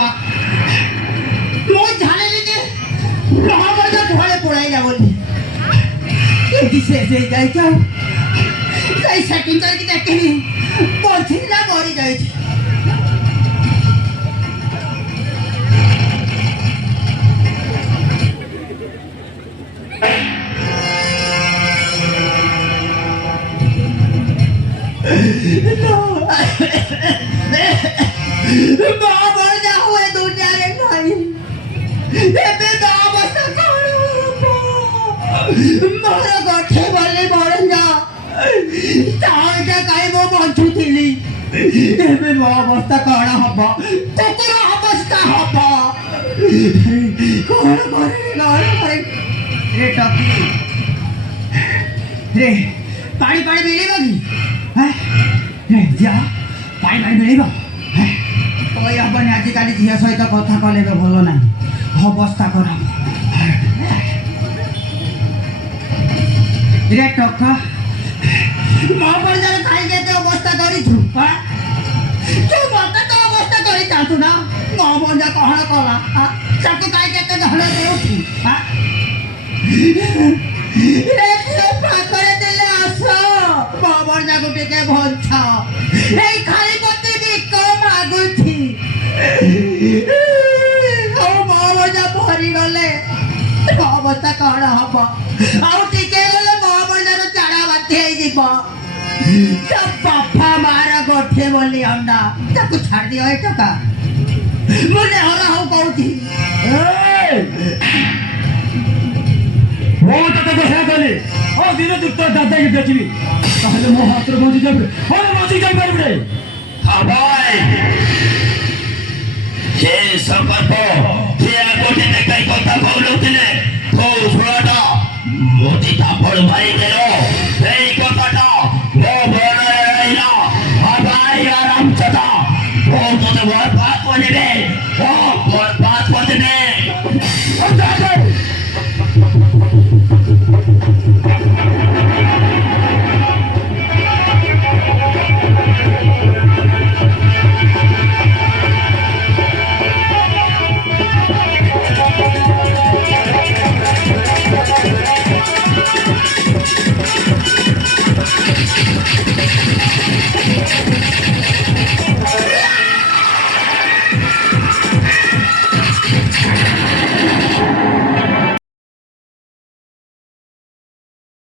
বাবা মই জানিলি যে মহাবজা ঘরে পড়াই যাবনি এটি শেষ হয়ে যাইছো এই সেকেন্ড তারিখ দেখেনি বলছি না মরে যাইছে মহাবজা হয়ে দুনিয়ারে নাই এবে অবস্থা করো মর গঠে বলে মরে যা তাহলে কাইব বঞ্চুଥିଲି ଏବେ ମୋ ଅବସ୍ଥା କ'ଣ ହବ ତୋର ଅବସ୍ଥା ହବ କ'ଣ କରିବି ରେ ଟପି ରେ ପାଣି ପାଣି ମିଳିବ କି ରେ ଯା ପାଣି ପାଣି ମିଳିବ କହି ହବନି ଆଜିକାଲି ଝିଅ ସହିତ କଥା କଲେ ଏବେ ଭଲ ନାହିଁ ଅବସ୍ଥା ଖରାପ রে ଟକା ମୋ ପର୍ଯ୍ୟନ୍ତ କାହିଁକି ଏତେ ଅବସ୍ଥା କରିଛୁ ତୁ ମତେ ତ ଅବସ୍ଥା କରିଥାନ୍ତୁ ନା ମୋ ପର୍ଯ୍ୟନ୍ତ କ'ଣ କଲା ତାକୁ କାହିଁକି ଏତେ ଧଡ଼ ଦେଉଛୁ ପାଖରେ ଦେଲେ ଆସ ମୋ ପର୍ଯ୍ୟକୁ ଟିକେ ଭଞ୍ଛ ଏଇ ଖାଲି ମତେ ବିକ ମାଗୁଛି ଆଉ ମୋ ପର୍ଯ୍ୟନ୍ତ ଭରିଗଲେ ମୋ ଅବସ୍ଥା କ'ଣ ହବ ଆଉ ଟିକେ ଗଲେ ମୋ ପର୍ଯ୍ୟନ୍ତ ଚାଡ଼ା ବାନ୍ତି ହେଇଯିବ ବାପା ମାର ଗୋଠେ ବୋଲି ଅଣ୍ଡା ତାକୁ ଛାଡ଼ି ଦିଅ ଏ ଟଙ୍କା ମୁଁ ନେହରା ହଉ କହୁଛି ମୁଁ ତତେ ଘୋଷଣା କଲି ଆଉ ଦିନ ଦୁଃଖ ଦାଦାକି ଦେଖିବି ତାହେଲେ ମୋ ହାତରେ ବଞ୍ଚି ଯାবে ହଁ ବଞ୍ଚି ଯାଇପାରିବି ସେ ସକଳ୍ପ ସେ ଗୋଟେ ଦେଖାଇ କଥା କହୁନଥିଲେ ତୋ ଶୁଣଟା ମୋଟି ତାପଡ଼ ମାରିଦେଲ ସେଇ କଥାଟା ମୋ ମନରେ ରହିଲା ଭାଇ ଆରାମ କଥା ମୁଁ ତୋତେ ବର୍ବାଦ କରିବେ